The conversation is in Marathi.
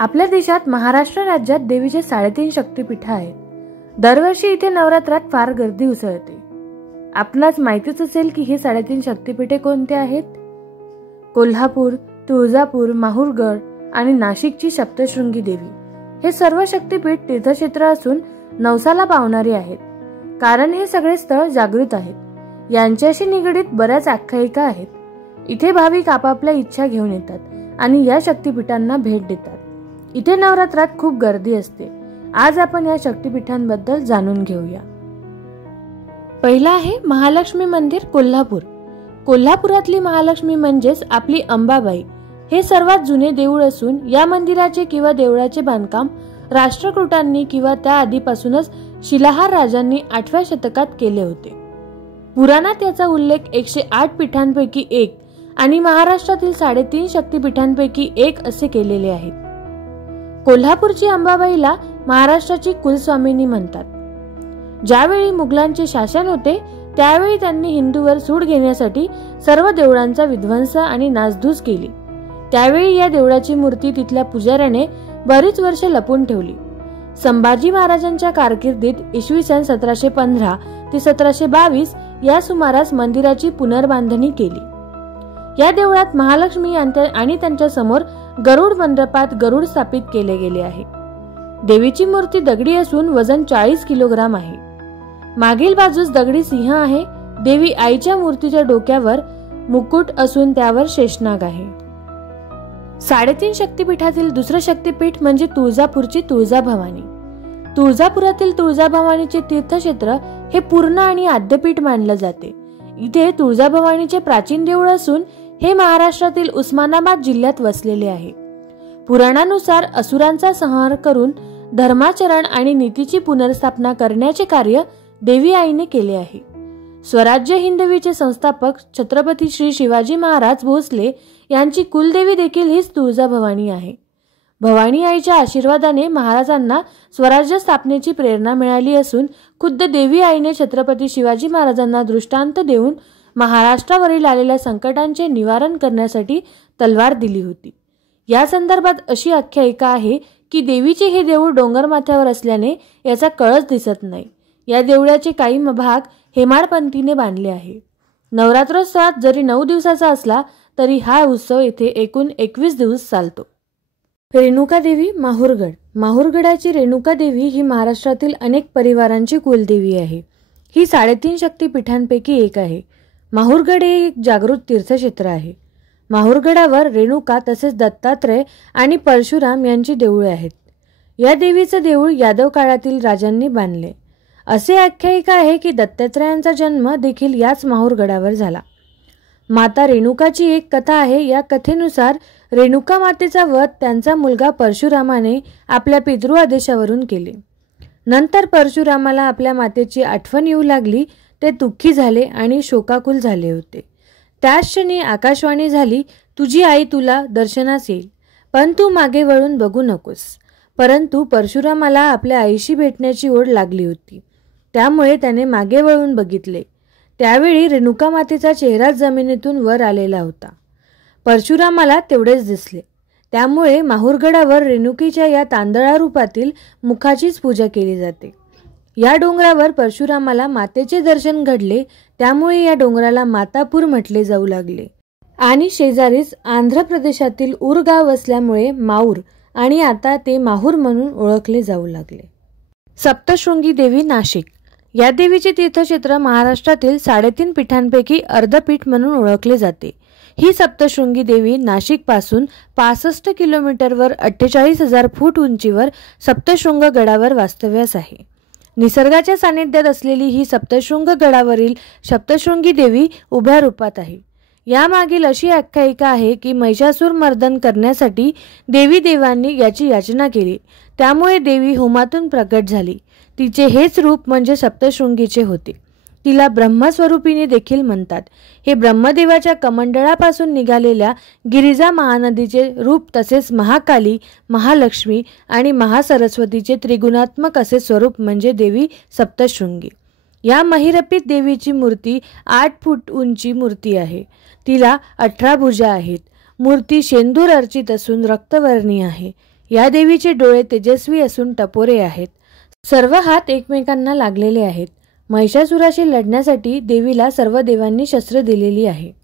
आपल्या देशात महाराष्ट्र राज्यात देवीचे 3.5 शक्तिपीठ आहेत. दरवर्षी इथे नवरात्रात फार गर्दी उसळते. आपणास माहितीच असेल की हे 3.5 शक्तिपीठे कोणते आहेत. कोल्हापूर, तुळजापूर, माहूरगड आणि नाशिकची सप्तशृंगी देवी हे सर्व शक्तिपीठ तीर्थक्षेत्र असून नवसाला पावणारी आहेत. कारण हे सगळे स्थळ जागृत आहेत. यांच्याशी निगडीत बऱ्याच आख्यायिका आहेत. इथे भाविक आपापल्या इच्छा घेऊन येतात आणि या शक्तिपीठांना भेट देतात. इथे नवरात्रात खूप गर्दी असते. आज आपण या शक्तिपीठांबद्दल जाणून घेऊया. पहिला आहे महालक्ष्मी मंदिर, कोल्हापूर. कोल्हापुरातली महालक्ष्मी म्हणजेच आपली अंबाबाई हे सर्वात जुने देऊळ असून या मंदिराचे किंवा देवळाचे बांधकाम राष्ट्रकूटांनी किंवा त्या आधीपासूनच शिलाहार राजांनी 8व्या शतकात केले होते. पुराणात याचा उल्लेख 108 पीठांपैकी एक आणि महाराष्ट्रातील 3.5 शक्तिपीठांपैकी एक असे केलेले आहेत. कोल्हापूरची अंबाबाईला महाराष्ट्राची कुलस्वामिनी म्हणतात. ज्यावेळी मुघलांचे शासन होते त्यावेळी त्यांनी हिंदूवर सूड घेण्यासाठी सर्व देवळांचा विध्वंस आणि नासधूस केली. त्यावेळी या देवळाची मूर्ती तिथल्या पुजाऱ्याने बरीच वर्ष लपून ठेवली. संभाजी महाराजांच्या कारकिर्दीत इसवी सन 1715 ते 1722 या सुमारास मंदिराची पुनर्बांधणी केली. या देवळात महालक्ष्मी आणि त्यांच्या समोर गरुड मंडपात गरुड स्थापित केले गेले आहे. देवीची मूर्ती दगडी असून वजन 40 किलोग्राम आहे. मागील बाजूस दगडी सिंह आहे. देवी आईच्या मूर्तीच्या डोक्यावर मुकुट असून त्यावर शेषनाग आहे. 3.5 शक्तिपीठातील दुसरे शक्तिपीठ म्हणजे तुळजापूरची तुळजाभवानी. तुळजापुरातील तुळजाभवानीचे तीर्थक्षेत्र हे पूर्ण आणि आद्यपीठ मानले जाते. इथे तुळजाभवानीचे प्राचीन देऊळ असून हे महाराष्ट्रातील उस्मानाबाद जिल्ह्यात वसलेले आहे. पुराणानुसार असुरांचा संहार करून धर्माचरण आणि नीतीची पुनर्स्थापना करण्याचे कार्य देवी आईने केले आहे. स्वराज्य हिंदवीचे संस्थापक छत्रपती श्री शिवाजी महाराज भोसले यांची कुलदेवी देखील हीच तुळजाभवानी आहे. भवानी आईच्या आशीर्वादाने महाराजांना स्वराज्य स्थापनेची प्रेरणा मिळाली असून खुद्द देवी आईने छत्रपती शिवाजी महाराजांना दृष्टांत देऊन महाराष्ट्रावरील आलेल्या संकटांचे निवारण करण्यासाठी तलवार दिली होती. या संदर्भात अशी आख्यायिका आहे की देवीचे हे देऊळ डोंगरमाथ्यावर असल्याने याचा कळस दिसत नाही. या देवळाचे काही भाग हेमाडपंथीने बांधले आहे. नवरात्रोत्सवात जरी 9 दिवसाचा असला तरी हा उत्सव येथे एकूण 21 दिवस चालतो. रेणुका देवी, माहूरगड. माहूरगडाची रेणुका देवी ही महाराष्ट्रातील अनेक परिवारांची कुलदेवी आहे. ही 3.5 शक्तिपीठांपैकी एक आहे. माहूरगड हे एक जागृत तीर्थक्षेत्र आहे. माहूरगडावर रेणुका तसेच दत्तात्रय आणि परशुराम यांची देऊळे आहेत. या देवीचे देऊळ यादव काळातील राजांनी बांधले. असे आख्यायिका आहे की दत्तात्रयांचा जन्म देखील याच माहूरगडावर झाला. माता रेणुकाची एक कथा आहे. या कथेनुसार रेणुका मातेचा वध त्यांचा मुलगा परशुरामाने आपल्या पितृ आदेशावरून केले. नंतर परशुरामाला आपल्या मातेची आठवण येऊ लागली. ते दुःखी झाले आणि शोकाकुल झाले होते. त्याच क्षणी आकाशवाणी झाली, तुझी आई तुला दर्शनास येईल, पण तू मागे वळून बघू नकोस. परंतु परशुरामाला आपल्या आईशी भेटण्याची ओढ लागली होती. त्यामुळे त्याने मागे वळून बघितले. त्यावेळी रेणुका मातेचा चेहरा जमिनीतून वर आलेला होता. परशुरामाला तेवढेच दिसले. त्यामुळे माहूरगडावर रेणुकीच्या या तांदळा रूपातील मुखाचीच पूजा केली जाते. या डोंगरावर परशुरामाला मातेचे दर्शन घडले. त्यामुळे या डोंगराला मातापूर म्हटले जाऊ लागले आणि शेजारीच आंध्र प्रदेशातील उर गाव असल्यामुळे माऊर आणि आता ते माहूर म्हणून ओळखले जाऊ लागले. सप्तशृंगी देवी, नाशिक. या देवीचे तीर्थक्षेत्र महाराष्ट्रातील 3.5 पीठांपैकी अर्धपीठ म्हणून ओळखले जाते. ही सप्तशृंगी देवी नाशिक पासून 65 किलोमीटरवर 48,000 फूट उंचीवर सप्तशृंग गडावर वास्तव्यास आहे. निसर्गाच्या सानिध्यात असलेली ही सप्तशृंग गडावरील सप्तशृंगी देवी उभ्या रूपात आहे. यामागील अशी आख्यायिका आहे की महिषासूर मर्दन करण्यासाठी देवी देवांनी याची याचना केली. त्यामुळे देवी होमातून प्रकट झाली. तिचे हेच रूप म्हणजे सप्तशृंगीचे होते. तिला ब्रह्मस्वरूपिणी देखील म्हणतात. हे ब्रह्मदेवाच्या कमंडळापासून निघालेल्या गिरिजा महानदीचे रूप तसेच महाकाली, महालक्ष्मी आणि महासरस्वतीचे त्रिगुणात्मक असे स्वरूप म्हणजे देवी सप्तशृंगी. या महिरपीत देवीची मूर्ती 8 फूट उंची मूर्ती आहे. तिला 18 भुजा आहेत. मूर्ती शेंदूर अर्चित असून रक्तवर्णी आहे. या देवीचे डोळे तेजस्वी असून टपोरे आहेत. सर्व हात एकमेकांना लागलेले आहेत. महिषासुराशी लढण्यासाठी देवीला सर्व देवांनी शस्त्र दिलेली आहे.